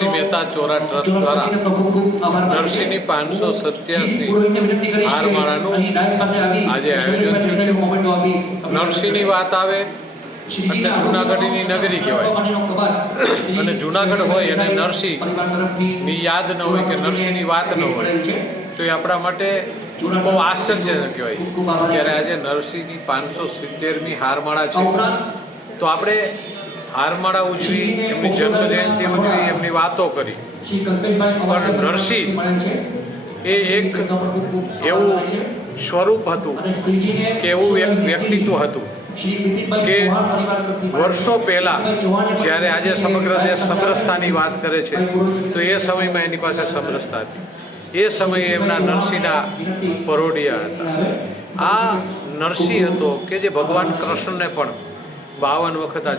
નરસિંહ મહેતા ચોરા trust દ્વારા નરસિંહની 587 હારમાળાનું આજે આયોજન થયું છે। નરસિંહની વાત આવે એટલે જૂનાગઢની નગરી કહેવાય, અને જૂનાગઢ હોય અને નરસિંહની યાદ ન હોય કે નરસિંહની વાત ન હોય તો એ આપણા માટે બહુ આશ્ચર્ય કહેવાય। ત્યારે આજે નરસિંહની 570મી હારમાળા છે, તો આપણે હારમાળા ઉજવી, એમની જન્મ જયંતિ ઉજવી, એમની વાતો કરી, પણ નરસિંહ એ એક એવું સ્વરૂપ હતું કે એવું એક વ્યક્તિત્વ હતું કે વર્ષો પહેલાં જ્યારે આજે સમગ્ર દેશ સમરસતાની વાત કરે છે તો એ સમયમાં એની પાસે સમરસતા હતી। એ સમયે એમના નરસિંહના પરોઢિયા હતા। આ નરસિંહ હતો કે જે ભગવાન કૃષ્ણને પણ 52 વખત આ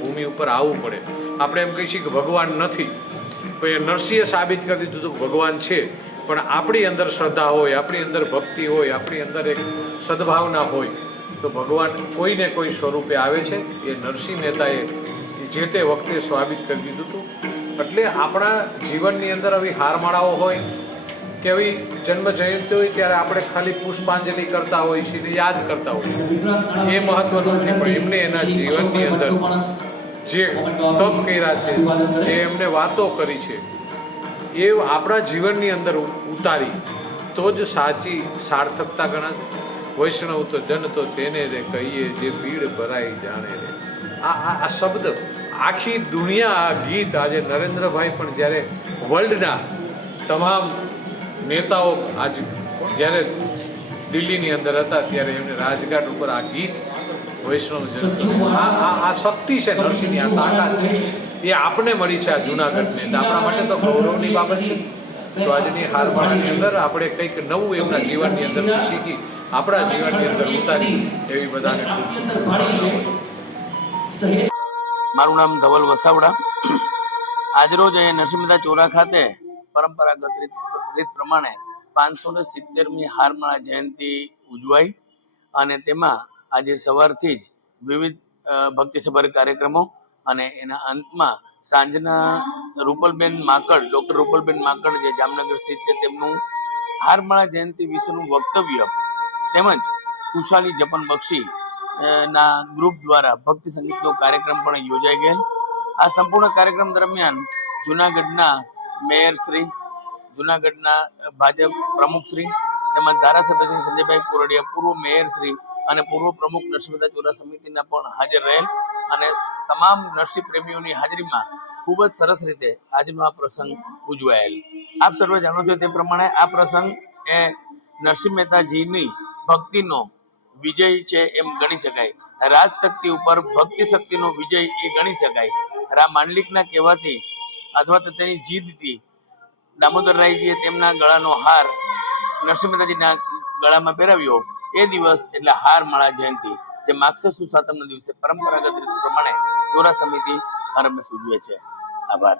ભૂમિ ઉપર આવવું પડે। આપણે એમ કહીએ છીએ કે ભગવાન નથી, તો એ નરસિંહે સાબિત કરી દીધું કે ભગવાન છે, પણ આપણી અંદર શ્રદ્ધા હોય, આપણી અંદર ભક્તિ હોય, આપણી અંદર એક સદભાવના હોય તો ભગવાન કોઈને કોઈ સ્વરૂપે આવે છે। એ નરસિંહ મહેતાએ જે તે વખતે સાબિત કરી દીધું હતું। એટલે આપણા જીવનની અંદર આવી હારમાળાઓ હોય કે આવી જન્મ જયંતિ હોય ત્યારે આપણે ખાલી પુષ્પાંજલિ કરતા હોઈએ છીએ, યાદ કરતા હોઈએ, એ મહત્વનું નથી, પણ એમને એના જીવનની અંદર જે તપ કર્યા છે, જે એમને વાતો કરી છે, એ આપણા જીવનની અંદર ઉતારી તો જ સાચી સાર્થકતા ગણાય। વૈષ્ણવ તો જન તો તેને રે કહીએ, જે ભીડ ભરાઈ જાણે રે। આ શબ્દ આખી દુનિયા, આ ગીત આજે નરેન્દ્રભાઈ પણ જ્યારે વર્લ્ડના તમામ નેતાઓ આજ જ્યારે દિલ્હીની અંદર હતા ત્યારે એમને રાજઘાટ ઉપર આ ગીત વૈષ્ણવ જન આ શક્તિ છે નરસિંહની, આ તાકાત છે, એ આપને મળી છે આ જૂનાગઢને, આપણા માટે તો ગૌરવની બાબત છે। તો આજની હારમાળાની અંદર આપણે કંઈક નવું એમના જીવનની અંદર શીખી આપણા જીવનની અંદર ઉતારી એવી બધાને ખૂબ શુભકામનાઓ। મારું નામ ધવલ વસાવડા। આજરોજ અહીંયા નરસિંહ મહેતા ચોરા ખાતે પરંપરાગત રીત પ્રમાણે 570મી હારમાળા જયંતિ ઉજવાઈ, અને તેમાં આજે સવારથી જ વિવિધ ભક્તિસભર કાર્યક્રમો અને એના અંતમાં સાંજના રૂપલબેન માકડ, ડૉક્ટર રૂપલબેન માકડ જે જામનગર સ્થિત છે, તેમનું હારમાળા જયંતિ વિશેનું વક્તવ્ય તેમજ ખુશાલી જપન બક્ષી ના ગ્રુપ દ્વારા ભક્તિ સંગીતનો કાર્યક્રમ પણ યોજાઈ ગયેલ। આ સંપૂર્ણ કાર્યક્રમ દરમિયાન જૂનાગઢના મેયર શ્રી, જૂનાગઢના ભાજપ પ્રમુખ શ્રી તેમજ ધારાસભ્ય શ્રી સંજયભાઈ કોરડિયા, પૂર્વ મેયર શ્રી અને પૂર્વ પ્રમુખ નરસિંહ મહેતા ચોરા સમિતિના પણ હાજર રહેલ, અને તમામ નરસિંહ પ્રેમીઓની હાજરીમાં ખૂબ જ સરસ રીતે આજનો આ પ્રસંગ ઉજવાયેલ। આપ સર્વે જાણો છો તે પ્રમાણે આ પ્રસંગ એ નરસિંહ મહેતાજીની ભક્તિનો વિજય છે એમ ગણી શકાય। રાજશક્તિ ઉપર ભક્તિ શક્તિનો વિજય એ ગણી શકાય। રા માંડલિકના કહેવાથી અથવા તો તેની જીદથી દામોદરરાયજીએ તેમના ગળાનો હાર નરસિંહ મહેતાજીના ગળામાં પહેરાવ્યો, એ દિવસ એટલે હારમાળા જયંતિ, જે માગસર સુદ સાતમના દિવસે પરંપરાગત રીત પ્રમાણે ચોરા સમિતિ હર હંમેશ ઉજવે છે। આભાર।